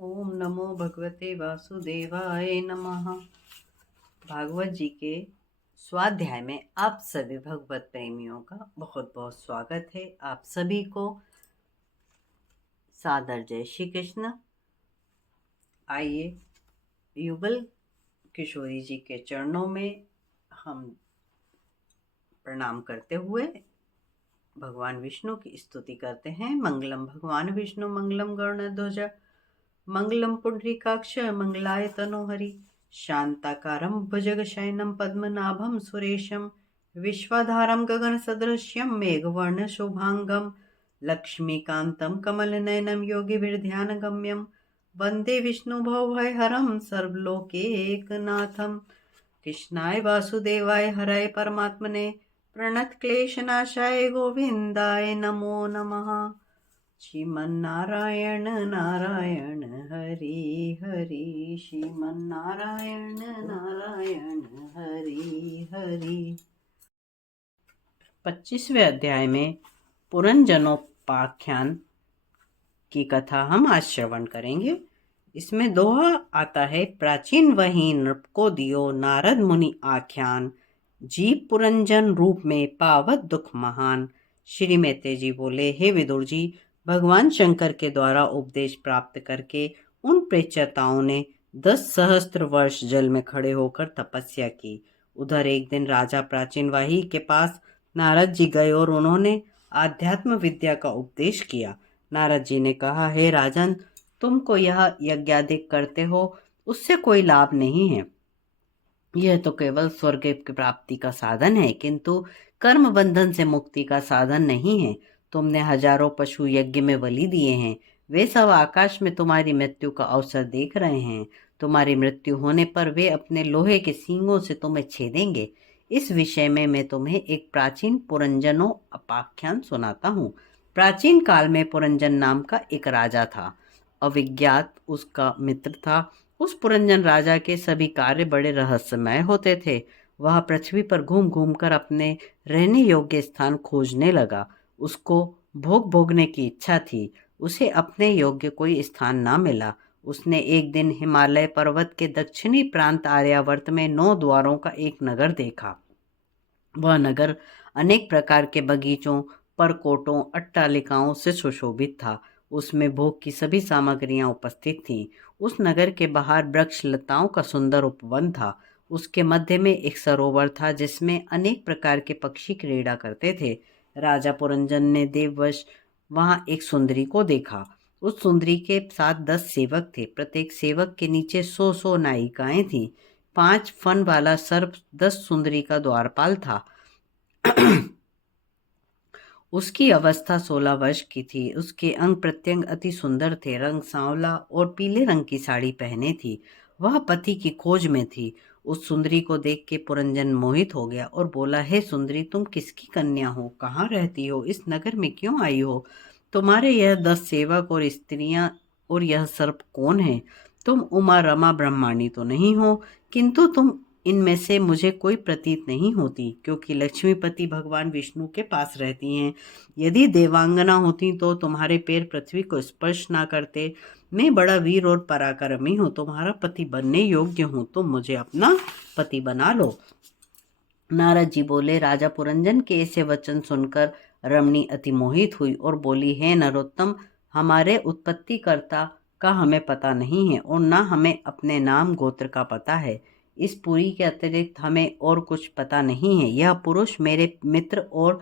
ओम नमो भगवते वासुदेवाय नमः। भागवत जी के स्वाध्याय में आप सभी भगवत प्रेमियों का बहुत बहुत स्वागत है। आप सभी को सादर जय श्री कृष्ण। आइए युगल किशोरी जी के चरणों में हम प्रणाम करते हुए भगवान विष्णु की स्तुति करते हैं। मंगलम भगवान विष्णु मंगलम गरुड़ध्वज मंगलम पुंडरीकाक्ष मंगलाय तनोहरि शांताकारं भुजगशयनं पद्मनाभं सुरेशं विश्वाधारं गगनसदृश्यं मेघवर्णशोभांगं लक्ष्मीकान्तं कमलनयनं योगिभिर्ध्यानगम्यं वन्दे विष्णुभवभयहरं सर्वलोकैकनाथं कृष्णाय वासुदेवाय हराय परमात्मने प्रणतक्लेशनाशाय गोविन्दाय नमो नमः। श्रीमन्नारायण नारायण हरि हरि श्रीमन्नारायण नारायण हरि हरि। 25वें अध्याय में पुरंजनोपाख्यान की कथा हम आज श्रवण करेंगे। इसमें दोहा आता है, प्राचीन वही नृप को दियो नारद मुनि आख्यान, जीव पुरंजन रूप में पावत दुख महान। श्री मैत्रेय जी बोले, हे विदुर जी, भगवान शंकर के द्वारा उपदेश प्राप्त करके उन प्रेचताओं ने 10 सहस्त्र वर्ष जल में खड़े होकर तपस्या की। उधर एक दिन राजा प्राचीन वाही के पास नारद जी गए और उन्होंने आध्यात्म विद्या का उपदेश किया। नारद जी ने कहा, हे राजन, तुमको यह यज्ञादिक करते हो उससे कोई लाभ नहीं है। यह तो केवल स्वर्ग की प्राप्ति का साधन है, किंतु कर्म बंधन से मुक्ति का साधन नहीं है। तुमने हजारों पशु यज्ञ में बलि दिए हैं, वे सब आकाश में तुम्हारी मृत्यु का अवसर देख रहे हैं। तुम्हारी मृत्यु होने पर वे अपने लोहे के सींगों से तुम्हें छेदेंगे। इस विषय में मैं तुम्हें एक प्राचीन पुरंजनों उपाख्यान सुनाता हूँ। प्राचीन काल में पुरंजन नाम का एक राजा था। अविज्ञात उसका मित्र था। उस पुरंजन राजा के सभी कार्य बड़े रहस्यमय होते थे। वह पृथ्वी पर घूम घूम कर अपने रहने योग्य स्थान खोजने लगा। उसको भोग भोगने की इच्छा थी। उसे अपने योग्य कोई स्थान ना मिला। उसने एक दिन हिमालय पर्वत के दक्षिणी प्रांत आर्यावर्त में 9 द्वारों का एक नगर देखा। वह नगर अनेक प्रकार के बगीचों, परकोटों, अट्टालिकाओं से सुशोभित था। उसमें भोग की सभी सामग्रियां उपस्थित थीं। उस नगर के बाहर वृक्ष लताओं का सुंदर उपवन था। उसके मध्य में एक सरोवर था जिसमें अनेक प्रकार के पक्षी क्रीड़ा करते थे। राजा पुरंजन ने देववश वहां एक सुंदरी को देखा। उस सुंदरी के साथ 10 सेवक थे। प्रत्येक सेवक के नीचे 100 नायिकाएं थीं। 5 फन वाला सर्प 10 सुंदरी का द्वारपाल था। उसकी अवस्था 16 वर्ष की थी। उसके अंग प्रत्यंग अति सुंदर थे। रंग सांवला और पीले रंग की साड़ी पहने थी। वह पति की खोज में थी। उस सुंदरी को देख के पुरंजन मोहित हो गया और बोला, हे सुंदरी, तुम किसकी कन्या हो? कहाँ रहती हो? इस नगर में क्यों आई हो? तुम्हारे यह 10 सेवक और स्त्रियां और यह सर्प कौन है? तुम उमा रमा ब्रह्माणी तो नहीं हो, किंतु तुम इनमें से मुझे कोई प्रतीत नहीं होती, क्योंकि लक्ष्मीपति भगवान विष्णु के पास रहती हैं। यदि देवांगना होती तो तुम्हारे पैर पृथ्वी को स्पर्श ना करते। मैं बड़ा वीर और पराक्रमी हूँ, तुम्हारा पति बनने योग्य हूँ, तुम मुझे अपना पति बना लो। नारद जी बोले, राजा पुरंजन के ऐसे वचन सुनकर रमणी अति मोहित हुई और बोली, हे नरोत्तम, हमारे उत्पत्तिकर्ता का हमें पता नहीं है और ना हमें अपने नाम गोत्र का पता है। इस पुरी के अतिरिक्त हमें और कुछ पता नहीं है। यह पुरुष मेरे मित्र और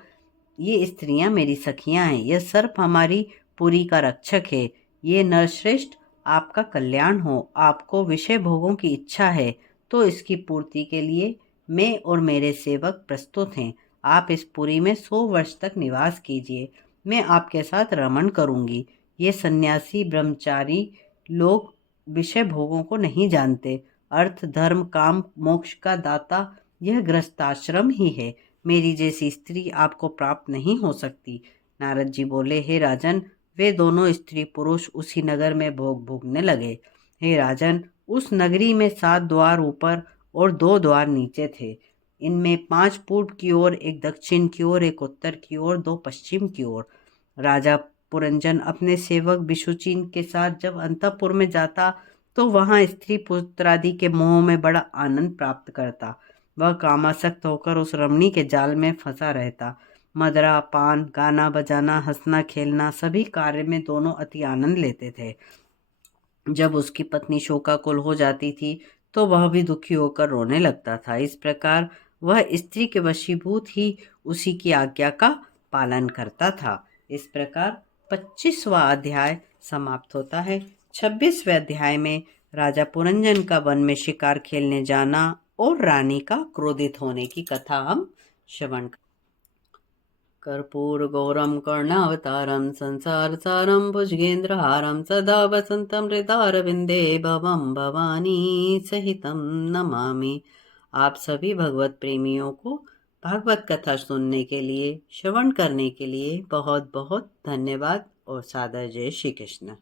ये स्त्रियां मेरी सखियां हैं। यह सर्प हमारी पुरी का रक्षक है। ये नरश्रेष्ठ, आपका कल्याण हो। आपको विषय भोगों की इच्छा है तो इसकी पूर्ति के लिए मैं और मेरे सेवक प्रस्तुत हैं। आप इस पुरी में 100 वर्ष तक निवास कीजिए। मैं आपके साथ रमण करूंगी। ये सन्यासी ब्रह्मचारी लोग विषय भोगों को नहीं जानते। अर्थ, धर्म, काम, मोक्ष का दाता यह गृहस्थाश्रम ही है। मेरी जैसी स्त्री आपको प्राप्त नहीं हो सकती। नारद जी बोले, हे राजन, वे दोनों स्त्री पुरुष उसी नगर में भोग भोगने लगे। हे राजन, उस नगरी में 7 द्वार ऊपर और 2 द्वार नीचे थे। इनमें 5 पूर्व की ओर, एक दक्षिण की ओर, एक उत्तर की ओर, 2 पश्चिम की ओर। राजा पुरंजन अपने सेवक बिशुचिन के साथ जब अंतःपुर में जाता तो वहां स्त्री पुत्रादि के मोह में बड़ा आनंद प्राप्त करता। वह कामासक्त होकर उस रमणी के जाल में फंसा रहता। मदरा पान गाना बजाना हंसना खेलना सभी कार्य में दोनों अति आनंद लेते थे। जब उसकी पत्नी शोकाकुल हो जाती थी तो वह भी दुखी होकर रोने लगता था। इस प्रकार वह स्त्री के वशीभूत ही उसी की आज्ञा का पालन करता था। इस प्रकार 25वां अध्याय समाप्त होता है। 26वें अध्याय में राजा पुरंजन का वन में शिकार खेलने जाना और रानी का क्रोधित होने की कथा हम श्रवण। कर्पूर गौरम कर्णावतारम संसार सारम भुजगेन्द्रहारम सदा वसंतम हृदयारविंदे भवम भवानी सहितम नमामि। आप सभी भगवत प्रेमियों को भागवत कथा सुनने के लिए, श्रवण करने के लिए बहुत बहुत धन्यवाद और सादर जय श्री कृष्ण।